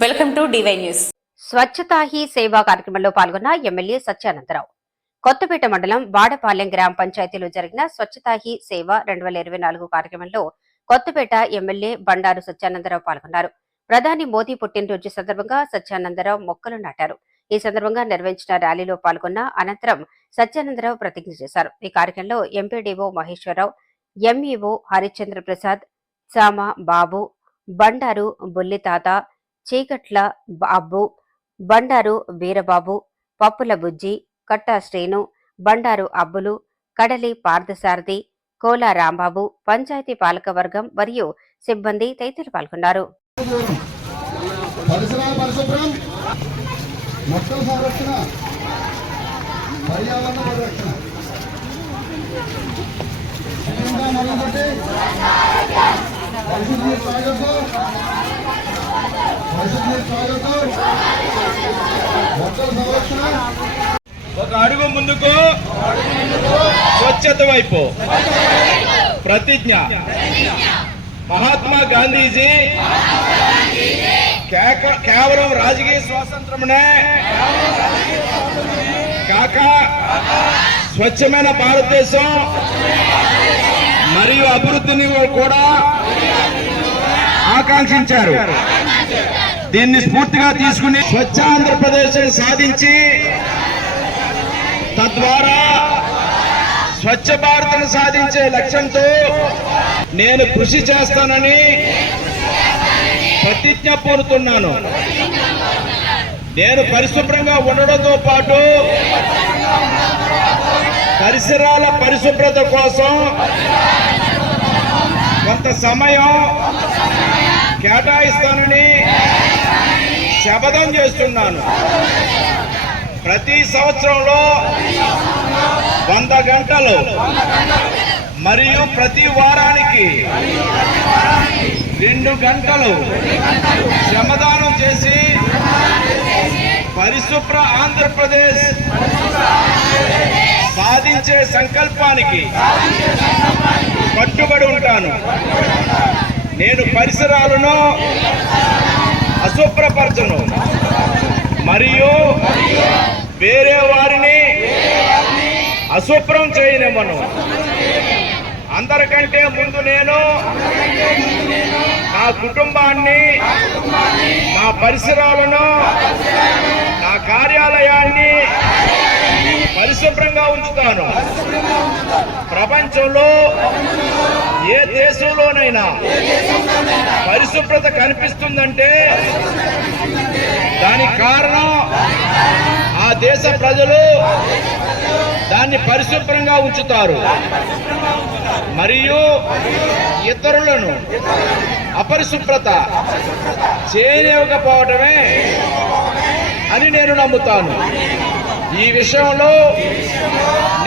Welcome to D Y news. Swachhata Hi Seva కార్యక్రమంలో పాల్గొన్న MLA Satyananda Rao. Kothapeta మండలం వాడపాలెం గ్రామ పంచాయతీలో జరిగిన స్వచ్ఛతా హీ సేవ రెండు వేల ఇరవై నాలుగు కార్యక్రమంలో కొత్తపేట ఎమ్మెల్యే బండారు సత్యానందరావు పాల్గొన్నారు. ప్రధాని మోదీ పుట్టినరోజు సందర్భంగా సత్యానందరావు మొక్కలు నాటారు. ఈ సందర్భంగా నిర్వహించిన ర్యాలీలో పాల్గొన్న అనంతరం సత్యానందరావు ప్రతిజ్ఞ చేశారు. ఈ కార్యక్రమంలో ఎంపీడీఓ మహేశ్వరరావు ఎంఈఓ హరిశ్చంద్ర ప్రసాద్ సామా బాబు బండారు బుల్లితాత చీకట్ల అబ్బు బండారు వీరబాబు పప్పుల బుజ్జి కట్టా శ్రీను బండారు అబ్బులు కడలి పార్థసారథి కోలా రాంబాబు పంచాయతీ పాలకవర్గం మరియు సిబ్బంది తదితరులు పాల్గొన్నారు. పరిసర పరిశుభ్రం. సంరక్షణ ఒక అడుగు ముందుకు స్వచ్ఛత వైపు. ప్రతిజ్ఞ. మహాత్మా గాంధీజీ కేవలం రాజకీయ స్వాతంత్రమునే కాక స్వచ్ఛమైన భారతదేశం మరియు అభివృద్ధిని కూడా ఆకాంక్షించారు. దీన్ని స్ఫూర్తిగా తీసుకుని స్వచ్ఛ ఆంధ్రప్రదేశ్ సాధించి తద్వారా స్వచ్ఛ భారత్ను సాధించే లక్ష్యంతో నేను కృషి చేస్తానని ప్రతిజ్ఞ పూరుతున్నాను నేను పరిశుభ్రంగా ఉండడంతో పాటు పరిసరాల పరిశుభ్రత కోసం కొంత సమయం కేటాయిస్తానని శపథం చేస్తున్నాను. ప్రతి సంవత్సరంలో వంద గంటలు మరియు ప్రతి వారానికి రెండు గంటలు శ్రమదానం చేసి పరిశుభ్ర ఆంధ్రప్రదేశ్ సాధించే సంకల్పానికి కట్టుబడి ఉంటాను. నేను పరిసరాలను అశుభ్రపరచను. మరియు వేరే వారిని అశుభ్రం చేయనివ్వను. అందరికంటే ముందు నేను నా కుటుంబాన్ని నా పరిసరాలను నా కార్యాలయాన్ని పరిశుభ్రంగా ఉంచుతాను. ప్రపంచంలో ఏ దేశంలోనైనా పరిశుభ్రత కనిపిస్తుందంటే దానికి కారణం ఆ దేశ ప్రజలు దాన్ని పరిశుభ్రంగా ఉంచుతారు. మరియు ఇతరులను అపరిశుభ్రత చేయనివ్వకపోవటమే అని నేను నమ్ముతాను. ఈ విషయంలో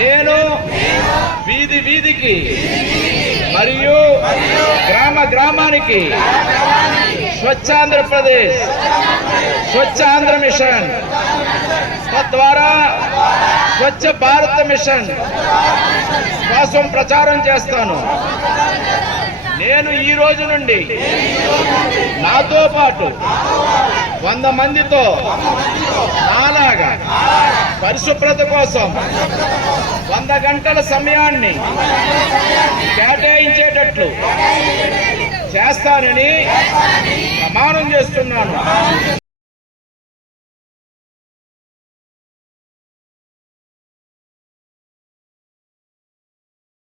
నేను వీధి వీధికి మరియు గ్రామ గ్రామానికి స్వచ్ఛాంధ్రప్రదేశ్ స్వచ్ఛాంధ్ర మిషన్ తద్వారా స్వచ్ఛ భారత్ మిషన్ కోసం ప్రచారం చేస్తాను. నేను ఈ రోజు నుండి నాతో పాటు వంద మందితో నాలాగా పరిశుభ్రత కోసం వంద గంటల సమయాన్ని కేటాయించేటట్లు చేస్తానని ప్రమాణం చేస్తున్నాను.